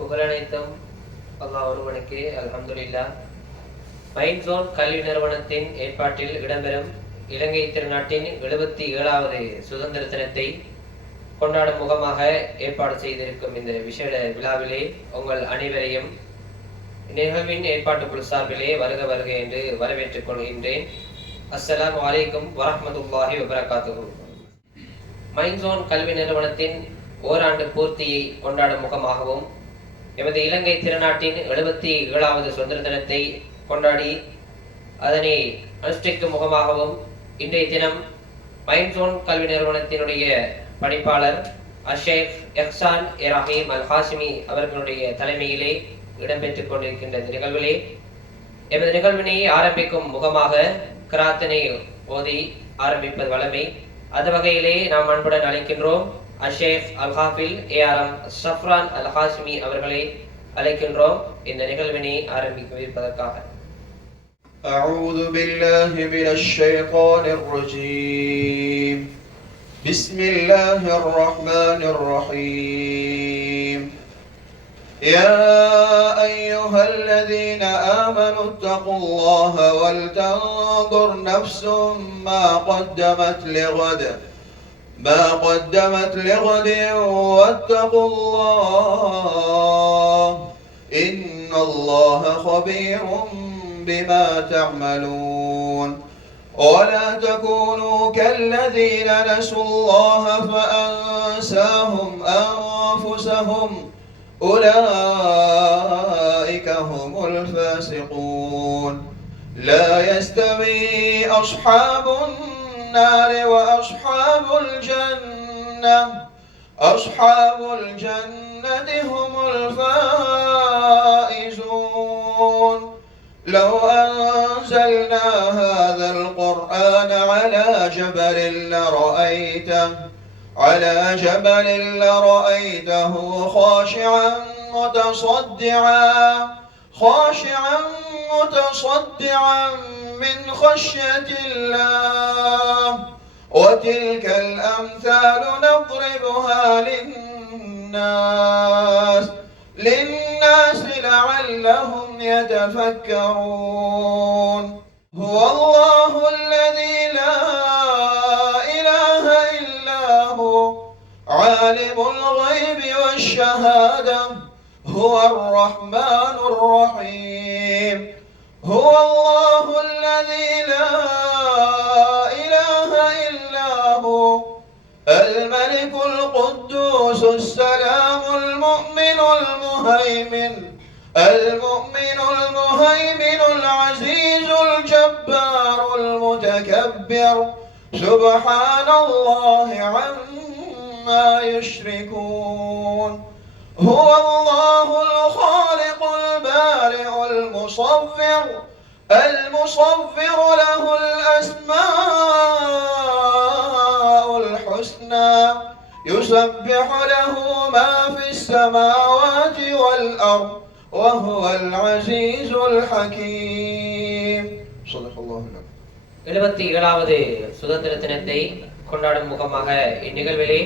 புகழனைத்தும் அல்லாஹ் ஒருவனுக்கே. அல்ஹம்துலில்லாஹ். Mind zone கல்வி நிறுவனத்தின் ஏற்பாட்டில் இடம்பெறும் இலங்கை திருநாட்டின் 77வது சுதந்திர தினத்தை கொண்டாடும் முகமாக ஏற்பாடு செய்திருக்கும் இந்த விசேட விழாவிலே உங்கள் அனைவரையும் நிகழ்வின் ஏற்பாட்டு குழு சார்பிலே வருக வருக என்று வரவேற்றுக் கொள்கின்றேன். அஸ்ஸலாமு அலைக்கும் வரஹ்மத்துல்லாஹி வபரகாத்துஹு. மைண்ட் ஜோன் கல்வி நிறுவனத்தின் ஓராண்டு பூர்த்தியை கொண்டாடும் முகமாகவும் எமது இலங்கை திருநாட்டின் 77வது சுதந்திர தினத்தை கொண்டாடி அதனை அனுஷ்டிக்கும் முகமாகவும் இன்றைய தினம் மைண்ட் ஜோன் கல்வி நிறுவனத்தினுடைய பணிப்பாளர் அஷேக் எஹ்சான் ரஹீம் அல் ஹாசிமி அவர்களுடைய தலைமையிலே இடம்பெற்றுக் கொண்டிருக்கின்ற இந்த நிகழ்விலே எமது நிகழ்வினை ஆரம்பிக்கும் முகமாக கிராத்தனை ஓதி ஆரம்பிப்பது வழமை. அந்த வகையிலே நாம் அன்புடன் அழைக்கின்றோம் அஷேக் அல் ஹாஃபில் ஏஆர்எம் சஃப்ரான் அல் ஹாசிமி அவர்களை அழைக்கின்றோம் இந்த நிகழ்வினை ஆரம்பிப்பதற்காக. أعوذ بالله من الشيطان الرجيم. بسم الله الرحمن الرحيم. يا أيها الذين آمنوا اتقوا الله ولتنظر نفس ما قدمت لغد واتقوا الله إن الله خبير بما تعملون. ولا تكونوا كالذين نسوا الله فأنساهم أنفسهم أولئك هم الفاسقون. لا يستوي أصحاب النار وأصحاب الجنة هم الفائزون. لو أنزلنا هذا القرآن على جبل لرأيته خاشعا متصدعا من خشية الله. وتلك الأمثال نضربها للناس لعلهم يتفكرون. هو الله الذي لا إله إلا هو عالم الغيب والشهادة هو الرحمن الرحيم. هو الله الذي لا إله إلا هو الملك القدوس السلام المؤمن المهيمن العزيز الجبار المتكبر سبحان الله عما يشركون. هو الله الخالق البارئ المصور له الأسماء الحسنى يسبح له ما في السماوات والأرض وهو العزيز الحكيم. صدق الله العظيم. 77வது சுதந்திர தினத்தை கொண்டாடும் முகமாக இந்நிகழ்விலே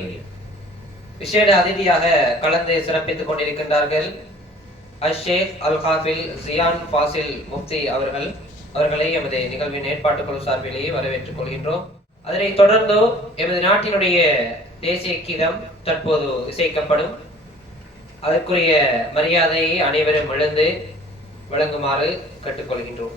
விசேட அதிதியாக கலந்து சிறப்பித்துக் கொண்டிருக்கின்றார்கள் அஷேக் அல் ஹாஃபில் ஜியான் ஃபாசில் முஃப்தி அவர்களை எமது நிகழ்வின் ஏற்பாட்டுக்குழு சார்பிலேயே வரவேற்றுக் கொள்கின்றோம். அதனைத் தொடர்ந்து எமது நாட்டினுடைய தேசிய கீதம் தற்போது இசைக்கப்படும். அதற்குரிய மரியாதையை அனைவரும் எழுந்து வழங்குமாறு கேட்டுக்கொள்கின்றோம்.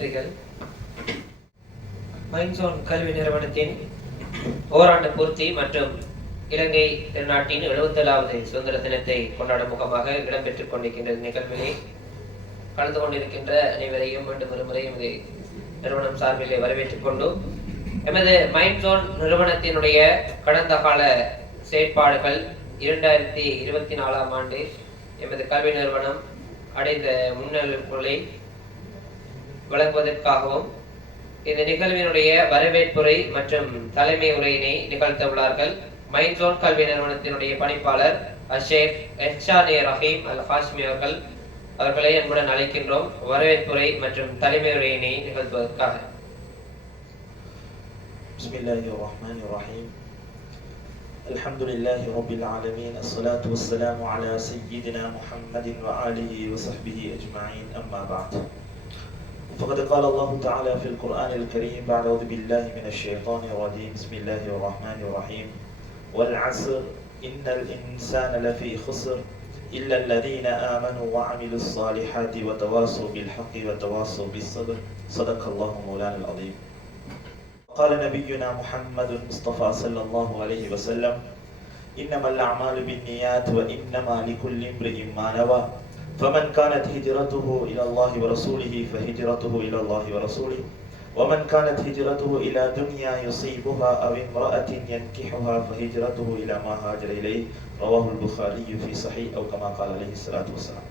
நன்றிகள். மைன்சோன் கல்வி நிறுவனத்தின் ஓராண்டு பூர்த்தி மற்றும் இலங்கை திருநாட்டின் 77வது சுதந்திர தினத்தை கொண்டாடும் முகமாக இடம்பெற்றுக் கொண்டிருக்கின்ற நிகழ்விலே கலந்து கொண்டிருக்கின்ற அனைவரையும் மீண்டும் ஒருமுறை எமது நிறுவனம் சார்பிலே வரவேற்றுக் கொண்டு எமது மைன்சோன் நிறுவனத்தினுடைய கடந்த கால செயற்பாடுகள் 2024ஆம் ஆண்டு எமது கல்வி நிறுவனம் அடைந்த முன்னெடுப்புகளை வழங்குவதற்காகவும் இந்த நிகழ்வினுடைய வரவேற்புரை மற்றும் தலைமை உரையினை நிகழ்த்த உள்ளார்கள். மைன்சோன் கல்வி நிறுவனத்தினுடைய பணிப்பாளர் ஷேக் எஹ்சானே ரஹீம் அல் ஹாஷ்மி அவர்களை அன்புடன் அழைக்கின்றோம் வரவேற்புரை மற்றும் தலைமை உரையினை நிகழ்த்துவதற்காக. பிஸ்மில்லாஹிர்ரஹ்மானிர்ரஹீம். அல்ஹம்துலில்லாஹி ரப்பில் ஆலமீன். அஸ்ஸலாத்து வஸ்ஸலாமு அலா சய்யிதினா முஹம்மதின் வ ஆலிஹி வ ஸஹ்பிஹி அஜ்மஈன். அம்மா பஅத். فقد قال الله تعالى في القرآن الكريم بعد أعوذ بالله من الشيطان الرجيم. بسم الله الرحمن الرحيم. والعصر إن الإنسان لفي خسر إلا الذين آمنوا وعملوا الصالحات وتواصوا بالحق وتواصوا بالصبر. صدق الله مولانا العظيم. قال نبينا محمد المصطفى صلى الله عليه وسلم إنما الأعمال بالنيات وإنما لكل امرئ ما نوى فمن كانت هجرته إلى الله ورسوله فهجرته إلى الله ورسوله ومن كانت هجرته إلى دنيا يصيبها أو امرأة ينكحها فهجرته إلى ما هاجر إليه. رواه البخاري في صحيح أو كما قال عليه الصلاة والسلام.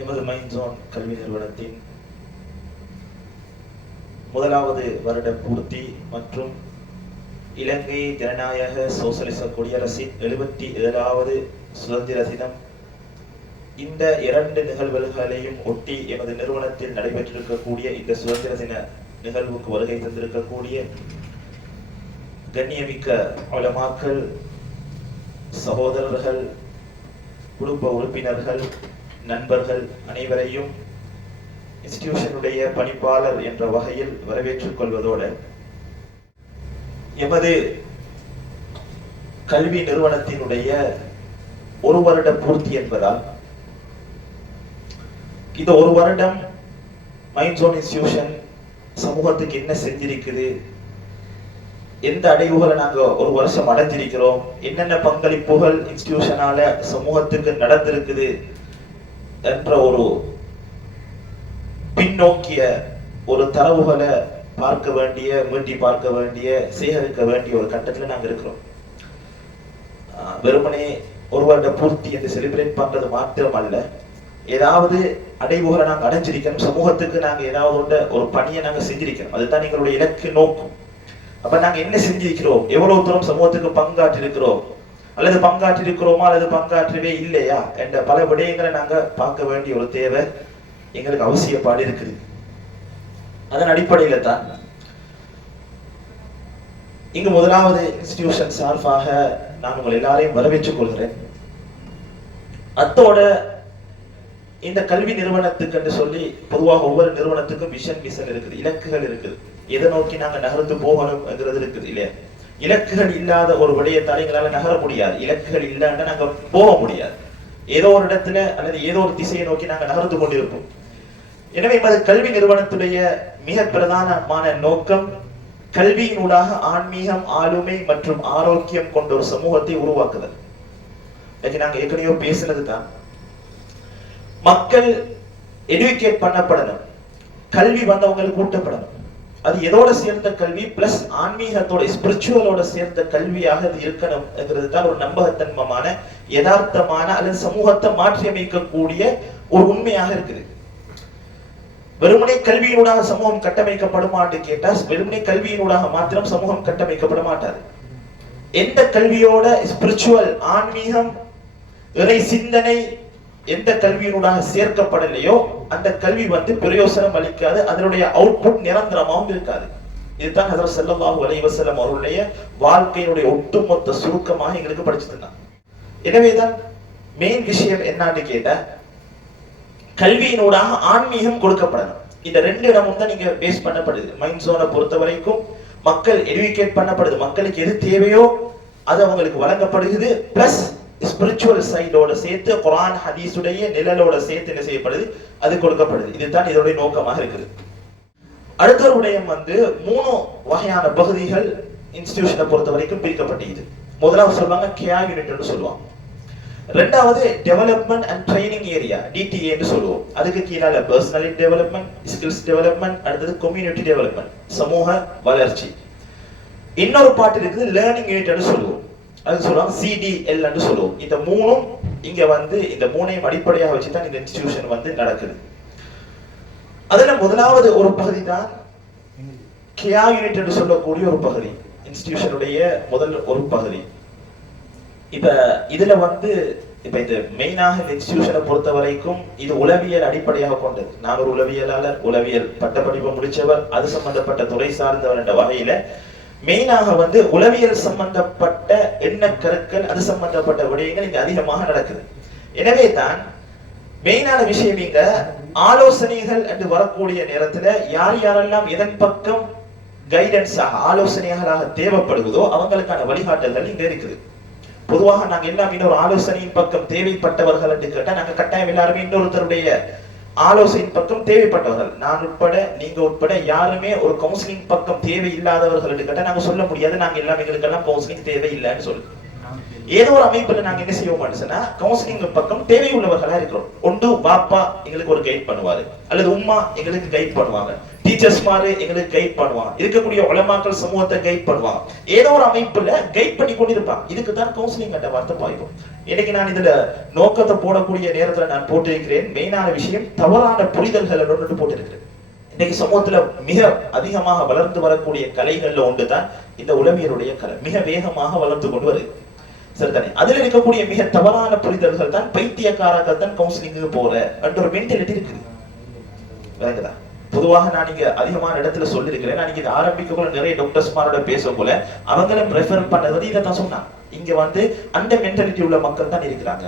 எமது மைன்சோன் கல்வி நிறுவனத்தின் முதலாவது வருட பூர்த்தி மற்றும் இலங்கை ஜனநாயக சோசலிச குடியரசின் 77வது சுதந்திர தினம், இந்த இரண்டு நிகழ்வுகளையும் ஒட்டி எமது நிறுவனத்தில் நடைபெற்றிருக்கக்கூடிய இந்த சுதந்திர தின நிகழ்வுக்கு வருகை தந்திருக்கக்கூடிய கண்ணியமிக்க உலமாக்கள், சகோதரர்கள், குடும்ப உறுப்பினர்கள், நண்பர்கள் அனைவரையும் இன்ஸ்டிடியூஷனுடைய பணிப்பாளர் என்ற வகையில் வரவேற்றுக் கொள்வதோடு எமது கல்வி நிறுவனத்தினுடைய ஒரு வருட பூர்த்தி என்பதால் இந்த ஒரு வருடம் மைன்சோன் இன்ஸ்டிடியூஷன் சமூகத்துக்கு என்ன செஞ்சிருக்குது, எந்த அடைவுகளை நாங்க ஒரு வருஷம் அடைஞ்சிருக்கிறோம், என்னென்ன பங்களிப்புகள் இன்ஸ்டிடியூஷனால சமூகத்துக்கு நடந்திருக்குது என்ற ஒரு பின்னோக்கிய ஒரு தரவுகளை பார்க்க வேண்டிய, மீட்டி பார்க்க வேண்டிய, சேகரிக்க வேண்டிய ஒரு கட்டத்தில் நாங்கள் இருக்கிறோம். வெறுமனே ஒரு வருட பூர்த்தி என்று செலிப்ரேட் பண்றது மாத்திரம் அல்ல, ஏதாவது அடைவுகளை நாங்கள் அடைஞ்சிருக்கணும், சமூகத்துக்கு நாங்கள் ஏதாவது ஒரு பணியை நாங்கள் செஞ்சிருக்கணும். அதுதான் எங்களுடைய இலக்கு நோக்கம். அப்ப நாங்க என்ன செஞ்சிருக்கிறோம், எவ்வளவு தூரம் சமூகத்துக்கு பங்காற்றி இருக்கிறோம், அல்லது பங்காற்றி இருக்கிறோமா அல்லது பங்காற்றவே இல்லையா என்ற பல விடயங்களை நாங்க பார்க்க வேண்டிய ஒரு தேவை எங்களுக்கு அவசியப்பாடு இருக்குது. அதன் அடிப்படையில தான் இங்கு முதலாவது இன்ஸ்டிடியூஷன் சார்பாக நான் உங்கள் எல்லாரையும் வரவேற்றுக் கொள்கிறேன். அத்தோட இந்த கல்வி நிறுவனத்துக்கு என்று சொல்லி பொதுவாக ஒவ்வொரு நிறுவனத்துக்கும் மிஷன் இருக்குது, இலக்குகள் இருக்குது, எதை நோக்கி நாங்க நகர்ந்து போகணும்ங்கிறது இருக்குது இல்லையா. இலக்குகள் இல்லாத ஒரு விடயத்தால் எங்களால நகர முடியாது. இலக்குகள் இல்லைன்னா நாங்க போக முடியாது. ஏதோ ஒரு இடத்துல அல்லது ஏதோ ஒரு திசையை நோக்கி நாங்க நகர்ந்து கொண்டிருப்போம். எனவே இந்த கல்வி நிறுவனத்துடைய மிக பிரதானமான நோக்கம் கல்வியினூடாக ஆன்மீகம், ஆளுமை மற்றும் ஆரோக்கியம் கொண்ட ஒரு சமூகத்தை உருவாக்குதல். நாங்க ஏற்கனவே பேசினது தான், மக்கள் எஜுகேட் பண்ணப்படணும், கல்வி வந்தவங்களுக்கு ஊட்டப்படணும். அது எதோட சேர்ந்த கல்வி பிளஸ் ஆன்மீகத்தோட ஸ்பிரிச்சுவலோட சேர்ந்த கல்வியாக அது இருக்கணும்ங்கிறது தான் ஒரு நம்பகத்தன்மமான, யதார்த்தமான அல்லது சமூகத்தை மாற்றியமைக்கக்கூடிய ஒரு உண்மையாக இருக்குது. வெறுமனே கல்வியினூடாக சமூகம் கட்டமைக்கப்படுமான்னு கேட்டா, வெறுமனே கல்வியினூடாக மாத்திரம் சமூகம் கட்டமைக்கப்பட மாட்டாது. எந்த கல்வியோட ஸ்பிரிச்சுவல், ஆன்மீகம், இறை சிந்தனை எந்த கல்வியினூடாக சேர்க்கப்படலையோ அந்த கல்வி பிரயோசனம் அளிக்காது, அதனுடைய அவுட்புட் நிரந்தரமாகவும் இருக்காது. இதுதான் ஹஜ்ரத் ஸல்லல்லாஹு அலைஹி வஸல்லம் அவருடைய வாழ்க்கையினுடைய ஒட்டுமொத்த சுருக்கமாக எங்களுக்கு படிச்சு தந்தாங்க. எனவேதான் மெயின் விஷயம் என்னன்னு கேட்டா, கல்வியினூடாக ஆன்மீகம் கொடுக்கப்படணும். இந்த ரெண்டு இடமும் தான் நீங்க பேஸ் பண்ணப்படுது. மைன்சோனை பொறுத்த வரைக்கும் மக்கள் எஜுகேட் பண்ணப்படுது, மக்களுக்கு எது தேவையோ அது அவங்களுக்கு வழங்கப்படுகிறது. பிளஸ் ஸ்பிரிச்சுவல் சைடோட சேர்த்து குர்ஆன் ஹதீஸுடைய நிழலோட சேர்த்து என்ன செய்யப்படுது, அது கொடுக்கப்படுது. இதுதான் இதோடைய நோக்கமாக இருக்குது. அடுத்த ஒரு விடயம் வந்து 3 வகையான பகுதிகள் இன்ஸ்டிடியூஷனை பொறுத்த வரைக்கும் பிரிக்கப்பட்டது. முதலாவது சொல்லுவாங்க கேஆ யூனிட்னு சொல்லுவாங்க. ரெண்டாவது development and training area, DTA ன்னு சொல்லுவோம். அதுக்கு கீழால பர்சனாலிட்டி டெவலப்மெண்ட், ஸ்கில்ஸ் டெவலப்மெண்ட், அடுத்தது கம்யூனிட்டி டெவலப்மெண்ட், சமூக வளர்ச்சி. இன்னொரு பார்ட் இருக்குது லேர்னிங் யூனிட்னு சொல்லுவோம். அது சொல்லுவாங்க சிடிஎல் ன்னு சொல்லுவோம். இந்த மூணும் இங்க வந்து இந்த மூணையும் அடிப்படையாக வச்சு தான் இந்த இன்ஸ்டிடியூஷன் வந்து நடக்குது. அதுல முதலாவது ஒரு பகுதி தான் கேஆ யூனிட் என்று சொல்லக்கூடிய ஒரு பகுதி, இன்ஸ்டிடியூஷனுடைய முதல் ஒரு பகுதி. இப்ப இதுல வந்து இப்ப இந்த மெயினாக இந்த இன்ஸ்டிடியூஷனை பொறுத்த வரைக்கும் இது உளவியல் அடிப்படையாக கொண்டது. நான் ஒரு உளவியலாளர், உளவியல் பட்டப்படிப்பு முடிச்சவர், அது சம்பந்தப்பட்ட துறை சார்ந்தவர் என்ற வகையில மெயினாக வந்து உளவியல் சம்பந்தப்பட்ட எண்ண கருக்கள், அது சம்பந்தப்பட்ட விடயங்கள் இங்க அதிகமாக நடக்குது. எனவே தான் மெயினான விஷயம் இங்க ஆலோசனைகள் என்று வரக்கூடிய நேரத்துல யார் யாரெல்லாம் எதன் பக்கம் கைடன்ஸாக ஆலோசனைகளாக தேவைப்படுவதோ அவங்களுக்கான வழிகாட்டல்கள் இங்க இருக்குது. பொதுவாக நாங்க எல்லாம் இன்னொரு ஆலோசனையின் பக்கம் தேவைப்பட்டவர்கள் என்று கேட்டா நாங்க கட்டாயம் எல்லாருமே இன்னொருத்தருடைய ஆலோசனையின் பக்கம் தேவைப்பட்டவர்கள். நான் உட்பட, நீங்க உட்பட யாருமே ஒரு கவுன்சிலிங் பக்கம் தேவை இல்லாதவர்கள் என்று கேட்டா நாங்க சொல்ல முடியாது. நாங்க எல்லாம் எங்களுக்கெல்லாம் கவுன்சிலிங் தேவை இல்லைன்னு சொல்லு. ஏதோ ஒரு அமைப்புல நாங்க என்ன செய்வோம் சொன்னா கவுன்சிலிங் பக்கம் தேவை உள்ளவர்களா இருக்கிறோம். ஒன்று பாப்பா எங்களுக்கு ஒரு கைட் பண்ணுவாரு, அல்லது உம்மா எங்களுக்கு கைட் பண்ணுவாங்க, டீச்சர்ஸ் மாதிரி எங்களுக்கு கைட் பண்ணுவாங்க, இருக்கக்கூடிய உலமாக்கள் சமூகத்தை கைட் பண்ணுவாங்க. ஏதோ ஒரு அமைப்புல கைட் பண்ணி கொண்டிருப்பாங்க. இதுக்கு தான் கவுன்சிலிங் என்ற வார்த்தை பாய்க்கும். இன்னைக்கு நான் இதுல நோக்கத்தை போடக்கூடிய நேரத்துல நான் போட்டிருக்கிறேன் மெயினான விஷயம் தவறான புரிதல்கள் போட்டிருக்கிறேன். இன்னைக்கு சமூகத்துல மிக அதிகமாக வளர்ந்து வரக்கூடிய கலைகள்ல ஒன்றுதான் இந்த உளவியலுடைய கலை. மிக வேகமாக வளர்ந்து கொண்டு வருது. சரிதானே? அதுல இருக்கக்கூடிய மிக தவறான புரிதல்கள் தான் பைத்தியக்காரர்கள் தான் கவுன்சிலிங்கு போற என்ற ஒரு மென்டாலிட்டி இருக்குது. விளங்குதா? பொதுவாக நான் இங்க அதிகமான இடத்துல சொல்லிருக்கிறேன். நான் இங்க ஆரம்பிக்க நிறைய டாக்டர்ஸ் மாரோட பேச போல அவங்களும் ரெஃபர் பண்ணது இதை தான் சொன்னாங்க. இங்க வந்து அந்த மென்டாலிட்டி உள்ள மக்கள் தான் இருக்கிறாங்க.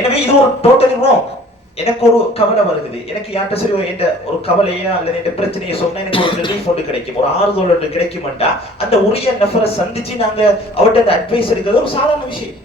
எனவே இது ஒரு டோட்டலி ராங். எனக்கு ஒரு கவலை வருகிறது, எனக்கு யார்கிட்ட சரி என்ற ஒரு கவலையா அல்லது என்ற பிரச்சனையை சொன்னா எனக்கு ஒரு ரிலீஃப் ஒன்று கிடைக்கும், ஒரு ஆறுதல் ஒன்று கிடைக்கும்டா அந்த உரிய நபரை சந்திச்சு நாங்க அவர்கிட்ட அந்த அட்வைஸ் எடுக்கிறது ஒரு சாதாரண விஷயம்.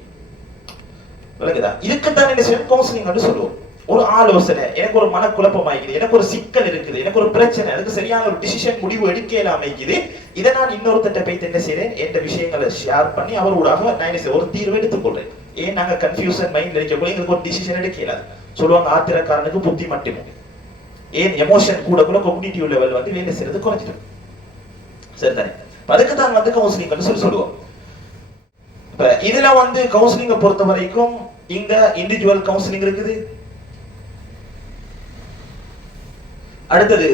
விளங்குதா? இதுக்குத்தான் என்ன செய்யணும், கவுன்சிலிங் வந்து சொல்லுவோம். ஒரு ஆலோசனை, எனக்கு ஒரு மனக்குழப்பம் ஆகிக்குது, எனக்கு ஒரு சிக்கல் இருக்குது, எனக்கு ஒரு பிரச்சனை, அதுக்கு சரியான ஒரு டிசிஷன் முடிவு எடுக்கல அமைக்குது. இதை நான் இன்னொருத்தட்ட போய் என்ன செய்யறேன், என்ற விஷயங்களை ஷேர் பண்ணி அவரோட நான் என்ன செய்ய ஒரு தீர்வு எடுத்துக்கொள்றேன். ஏன் நாங்க கன்ஃபியூஷன் மைண்ட்ல இருக்கக்குள்ள எங்களுக்கு ஒரு டிசிஷன் எடுக்கல. சொல்லுவாங்க ஆத்திரக்காரனுக்கு புத்தி மட்டுமே. ஏன் எமோஷன் கூட கூட காக்னிட்டிவ் லெவல் வந்து வேலை செய்யறது குறைஞ்சிடும். சரிதானே? அதுக்கு தான் வந்து கவுன்சிலிங் சொல்லி சொல்லுவோம். இப்ப இதுல வந்து கவுன்சிலிங்கை பொறுத்த வரைக்கும் இங்க இண்டிவிஜுவல் கவுன்சிலிங் இருக்குது, அடுத்தது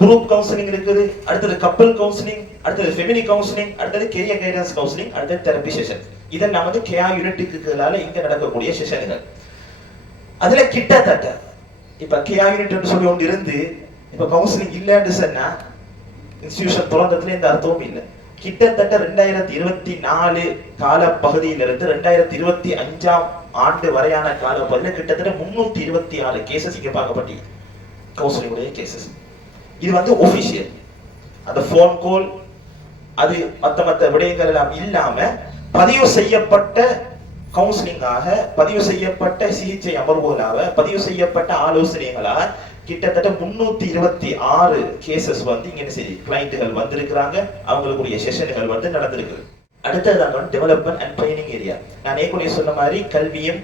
குரூப் கவுன்சிலிங் இருக்குது, அடுத்தது கப்பல் கவுன்சிலிங், அடுத்தது ஃபேமிலி கவுன்சிலிங், அடுத்தது கெரியர் கைடன்ஸ் கவுன்சிலிங், அடுத்தது தெரப்பி செஷன். இதெல்லாம் வந்து கேஆ யூனிட்டுக்குனால இங்க நடக்கக்கூடிய செஷன்கள். அதுல கிட்டத்தட்ட இப்ப கேஆ யூனிட் சொல்லி ஒன்று இருந்து இப்ப கவுன்சிலிங் இல்லைன்னு சொன்னா இன்ஸ்டிடியூஷன் தொடர்ந்ததுல இந்த அர்த்தமும் இல்லை. கிட்டத்தட்ட 2024 கால பகுதியிலிருந்து 2025 ஆண்டு வரையான கால பகுதியில் கிட்டத்தட்ட 326 கேசஸ் இங்க பார்க்கப்பட்டது. கவுன்சிலிங் உடைய கேசஸ். இது வந்து ஒபிஷியல். அந்த போன் கால் அது மத்த விடயங்கள் எல்லாம் இல்லாம பதிவு செய்யப்பட்ட கவுன்சிலிங்காக, பதிவு செய்யப்பட்ட சிகிச்சை அமர்வுகளாக, பதிவு செய்யப்பட்ட ஆலோசனைகளாக கிட்டத்தட்ட 326 கேசஸ் வந்து இங்க என்ன செய்தி கிளைண்ட்டுகள் வந்திருக்கிறாங்க. அவங்களுடைய செஷன்கள் வந்து நடந்திருக்கு. அடுத்தது டெவலப்மெண்ட் அண்ட் ட்ரைனிங் ஏரியா. நான் ஏற்கனவே சொன்ன மாதிரி கல்வியும்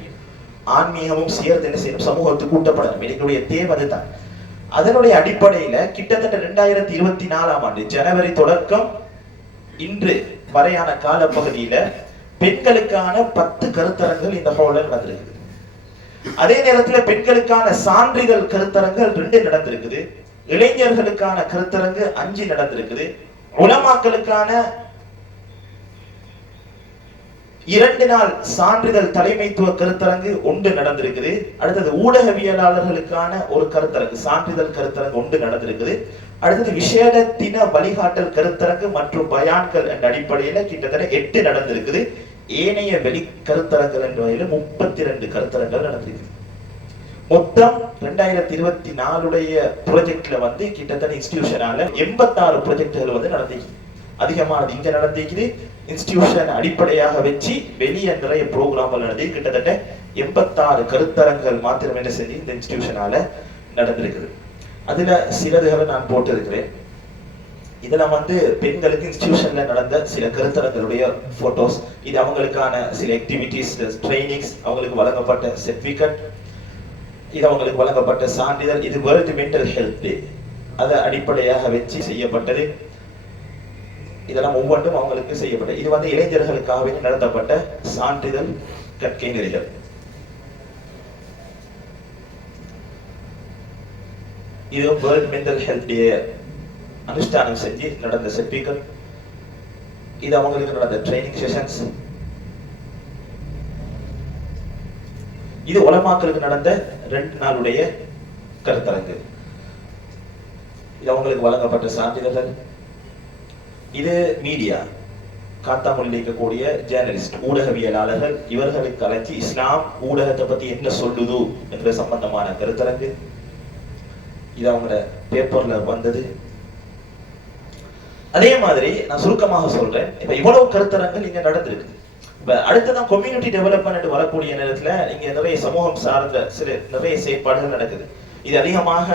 ஆன்மீகமும் சேர்ந்து என்ன செய்யணும், சமூகத்துக்கு கூட்டப்படணும். எங்களுடைய தேவை அதுதான். அதனுடைய அடிப்படையில கிட்டத்தட்ட 2024 ஆண்டு ஜனவரி தொடக்கம் இன்று வரையான கால பகுதியில பெண்களுக்கான 10 கருத்தரங்குகள் இந்த ஹால்ல நடந்திருக்கு. அதே நேரத்தில் பெண்களுக்கான சான்றிதழ் கருத்தரங்குகள் 2 நடந்திருக்குது. இளைஞர்களுக்கான கருத்தரங்கு 5 நடந்திருக்குது. உலமாக்களுக்கான 2 நாள் சான்றிதழ் தலைமைத்துவ கருத்தரங்கு 1 நடந்திருக்குது. அடுத்தது ஊடகவியலாளர்களுக்கான ஒரு கருத்தரங்கு, சான்றிதழ் கருத்தரங்கு 1 நடந்திருக்குது. அடுத்தது விசேட தின வழிகாட்டல் கருத்தரங்கு மற்றும் பயான்கள் என்ற அடிப்படையில கிட்டத்தட்ட 8 நடந்திருக்குது. ஏனைய வெளி கருத்தரங்குகள் என்ற வகையில 32 கருத்தரங்குகள் நடந்திருக்கு. மொத்தம் 2024 ப்ராஜெக்ட்ல வந்து கிட்டத்தட்ட இன்ஸ்டிடியூஷனால 86 ப்ராஜெக்ட்கள் வந்து நடந்திருக்கு. அதிகமானது இங்க நடந்திருக்குது. இன்ஸ்டிடியூஷன் அடிப்படையாக வச்சு வெளியே நிறைய ப்ரோக்ராம்கள் நடந்து கிட்டத்தட்ட 86 கருத்தரங்கள் மாத்திரம் என்ன செஞ்சு இந்த இன்ஸ்டிடியூஷனால நடந்திருக்குது. அதுல சிலதுகளை நான் போட்டு இருக்கிறேன். இதுல பெண்களுக்கு இன்ஸ்டிடியூஷன்ல நடந்த சில கருத்தரங்களுடைய போட்டோஸ், இது அவங்களுக்கான சில ஆக்டிவிட்டிஸ், ட்ரைனிங்ஸ், அவங்களுக்கு வழங்கப்பட்ட சர்டிபிகேட், இது அவங்களுக்கு வழங்கப்பட்ட சான்றிதழ். இது வேர்ல்டு மென்டல் ஹெல்த் டே அதை அடிப்படையாக வச்சு செய்யப்பட்டது. இதெல்லாம் ஒவ்வொன்றும் அவங்களுக்கு செய்யப்பட்டது. இது இளைஞர்களுக்காக நடத்தப்பட்ட சான்றிதழ் கற்கை நெறிகள். இது வேர்ல்ட் மென்டல் ஹெல்த் டே அனுஷ்டானம் செஞ்சு நடந்த சர்டிபிகேட். இது அவங்களுக்கு நடந்த ட்ரைனிங் செஷன்ஸ். இது உலமாக்களுக்கு நடந்த 2 நாளுடைய கருத்தரங்கு. இது அவங்களுக்கு வழங்கப்பட்ட சான்றிதழ்கள். இது மீடியா காத்தாமொழியில் இருக்கக்கூடிய ஜேர்னலிஸ்ட் ஊடகவியலாளர்கள், இவர்களுக்கு அழைச்சி இஸ்லாம் ஊடகத்தை பத்தி என்ன சொல்லுது என்ற சம்பந்தமான கருத்தரங்கு. இது அவங்களோட பேப்பர்ல வந்தது. அதே மாதிரி நான் சுருக்கமாக சொல்றேன், இப்ப இவ்வளவு கருத்தரங்கள் இங்க நடந்திருக்கு. இப்ப அடுத்ததான் கம்யூனிட்டி டெவலப்மெண்ட் வரக்கூடிய நேரத்துல இங்க நிறைய சமூகம் சார்ந்த நிறைய செயற்பாடுகள் நடக்குது. இது அதிகமாக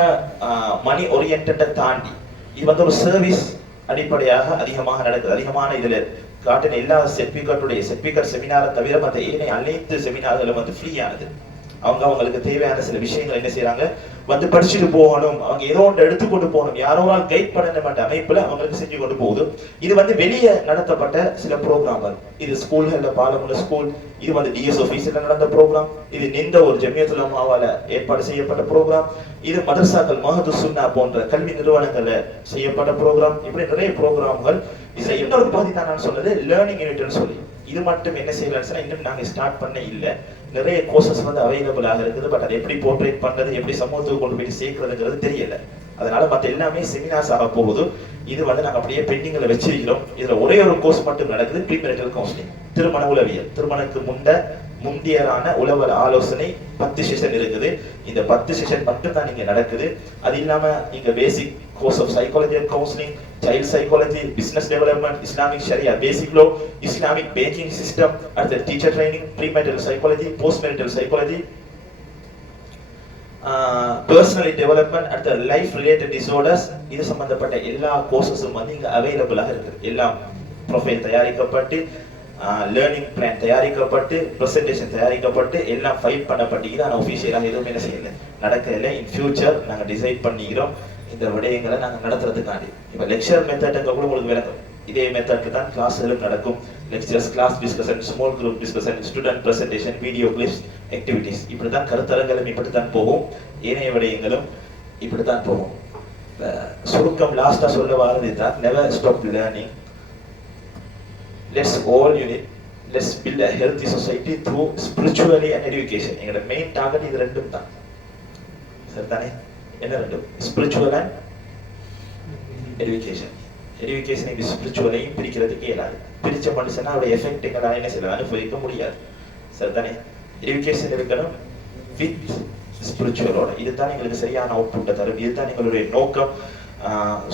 மணி ஓரியன்டை தாண்டி இது ஒரு சர்வீஸ் அடிப்படையாக அதிகமாக நடக்குது. அதிகமான இதுல காட்டின எல்லா சர்டிபிகேட் செமினாரை தவிர மற்ற ஏனைய அனைத்து செமினார்களும் ஃப்ரீயானது. அவங்களுக்கு தேவையான சில விஷயங்கள் என்ன செய்யறாங்க, படிச்சுட்டு போகணும், அவங்க ஏதோ ஒன்று எடுத்துக்கொண்டு போகணும், யாரோ ஒரு கைட் பண்ண மாட்ட அமைப்புல அவங்களுக்கு செஞ்சு கொண்டு போகுது. இது வெளியே நடத்தப்பட்ட சில ப்ரோக்ராம்கள். இது ஸ்கூல்கள்ல பாலமுள்ள ஸ்கூல், இது டிஎஸ் ஆபீஸ்ல நடந்த ப்ரோக்ராம், இது நின்ற ஒரு ஜமியத்துல் உலமாவால ஏற்பாடு செய்யப்பட்ட ப்ரோக்ராம், இது மதரசாக்கள் மஹது சுன்னா போன்ற கல்வி நிறுவனங்கள்ல செய்யப்பட்ட ப்ரோக்ராம். இப்படி நிறைய ப்ரோக்ராம்கள். இதுல இன்னொரு பகுதி தான் நான் சொன்னது லேர்னிங் யூனிட்னு சொல்லி. இது மட்டும் என்ன செய்யலாம்னா இன்னும் நாங்க ஸ்டார்ட் பண்ண இல்லை. நிறைய கோர்சஸ் அவைலபிளாக இருக்குது. பட் அதை எப்படி போர்ட்ரேட் பண்றது, எப்படி சமூகத்துக்கு கொண்டு போய் சேர்க்கிறதுங்கிறது தெரியல. அதனால மற்ற எல்லாமே செமினார்ஸ் ஆக போகுது. இது நாங்க அப்படியே பெண்டிங்ல வச்சிருக்கிறோம். இதுல ஒரே ஒரு கோர்ஸ் மட்டும் நடக்குது, ப்ரீமெரிட்டல் கவுன்சிலிங், திருமண உளவியல். திருமணத்துக்கு முந்தையரான உளவல் ஆலோசனை 10 செஷன் இருக்குது. இந்த 10 செஷன் மட்டும் தான் இங்க நடக்குது. அது இல்லாம இங்க basic course of psychology and counselling, child psychology, business development, Islamic sharia basic law, Islamic banking system, அடுத்த teacher training, premarital psychology, post marital psychology, personal development, அடுத்த லைஃப் ரிலேட்டட் டிசார்டர்ஸ். இது சம்பந்தப்பட்ட எல்லா கோர்சஸும் இங்க அவைலபிளாக இருக்குது. எல்லாம் ப்ரொஃபைல் தயாரிக்கப்பட்டு, லேர்னிங் பிளான் தயாரிக்கப்பட்டு, பிரசன்டேஷன் தயாரிக்கப்பட்டு, எல்லாம் ஃபைல் பண்ணப்பட்டு, இதான் ஆஃபீஷியலாக எதுவுமே என்ன செய்யல, நடக்கல. இன் ஃபியூச்சர் நாங்கள் டிசைட் பண்ணிக்கிறோம் இந்த விடயங்களை நாங்கள் நடத்துறதுக்காண்டி. இப்போ லெக்சர் மெத்தடுங்க கூட உங்களுக்கு விளக்கும். இதே மெத்தட்க்கு தான் கிளாஸ்களும் நடக்கும். Lectures, class discussion, small group discussion, student presentation, video clips, activities, இப்படித்தான் கருத்தரங்களும் இப்படித்தான் போகும். ஏனைய விடயங்களும் இப்படித்தான் போகும். சுருக்கம் லாஸ்டா சொல்ல வாரது தான், never stop learning. Let's all unit. Let's build a healthy society through spirituality and education. எங்களோட மெயின் டார்கெட் இது ரெண்டும் தான். சரிதானே? என்ன ரெண்டும்? Spiritual and education. எஜுகேஷனை ஸ்பிரிச்சுவலையும் பிரிக்கிறதுக்கு இயலாது. பிரிச்ச மனுஷனா அவருடைய எஃபெக்ட் எங்களால் என்ன செய்யலாம், அனுபவிக்க முடியாது. சரிதானே? எஜுகேஷன் இருக்கணும் வித் ஸ்பிரிச்சுவலோட. இதுதான் எங்களுக்கு சரியான அவுட்புட்டை தரும். இதுதான் எங்களுடைய நோக்கம்.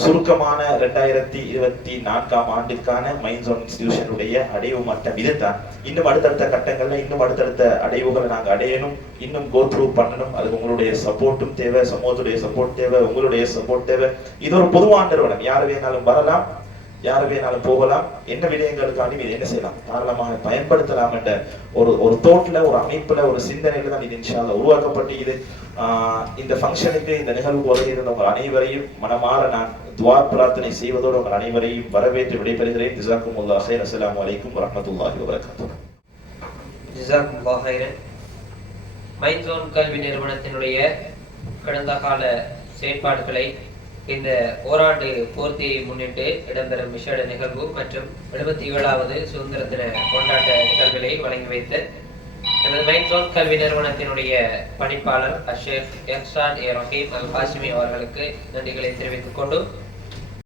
சுருக்கமான 2024ஆம் ஆண்டிற்கான மைண்ட்ஸோன் இன்ஸ்டிடியூஷனுடைய அடைவு மட்டம் இதுதான். இன்னும் அடுத்தடுத்த கட்டங்கள்ல இன்னும் அடுத்தடுத்த அடைவுகளை நாங்கள் அடையணும், இன்னும் கோ த்ரூ பண்ணணும். அது உங்களுடைய சப்போர்ட்டும் தேவை, சமூகத்துடைய சப்போர்ட் தேவை, உங்களுடைய சப்போர்ட் தேவை. இது ஒரு பொதுவான நிறுவனம், யார் வேணாலும் வரலாம், யார் வேணாலும் போகலாம். என்ன விடயங்களுக்காண்டி இது என்ன செய்யலாம், தாராளமாக பயன்படுத்தலாம் என்ற ஒரு தோட்டில், ஒரு அமைப்புல, ஒரு சிந்தனையில தான் இது இன்ஷா அல்லாஹ் உருவாக்கப்பட்டு இது இந்த ஃபங்க்ஷனுக்கு, இந்த நிகழ்வு வருகிற உங்கள் அனைவரையும் மனமாற நான் துஆ பிரார்த்தனை செய்வதோடு உங்கள் அனைவரையும் வரவேற்று விடைபெறுகிறேன். ஜஸாக்குமுல்லாஹ் கைர். அஸ்ஸலாமு அலைக்கும் வரஹ்மத்துல்லாஹி வபரகாத்துஹு. ஜஸாக்குமுல்லாஹ் கைரன். மைண்ட்ஸோன் கல்வி நிறுவனத்தினுடைய கடந்த கால செயற்பாடுகளை இந்த ஓராண்டு பூர்த்தியை முன்னிட்டு இடம்பெறும் விஷேட நிகழ்வு மற்றும் 77வது சுதந்திர தின கொண்டாட்ட நிகழ்வுகளை வழங்கி வைத்த நமது மைண்ட்ஸோன் கல்வி நிறுவனத்தினுடைய பணிப்பாளர் ஷேக் எஹ்சான் ஏ ரஹீம் அல் ஹாஷிமி அவர்களுக்கு நன்றிகளை தெரிவித்துக் கொண்டு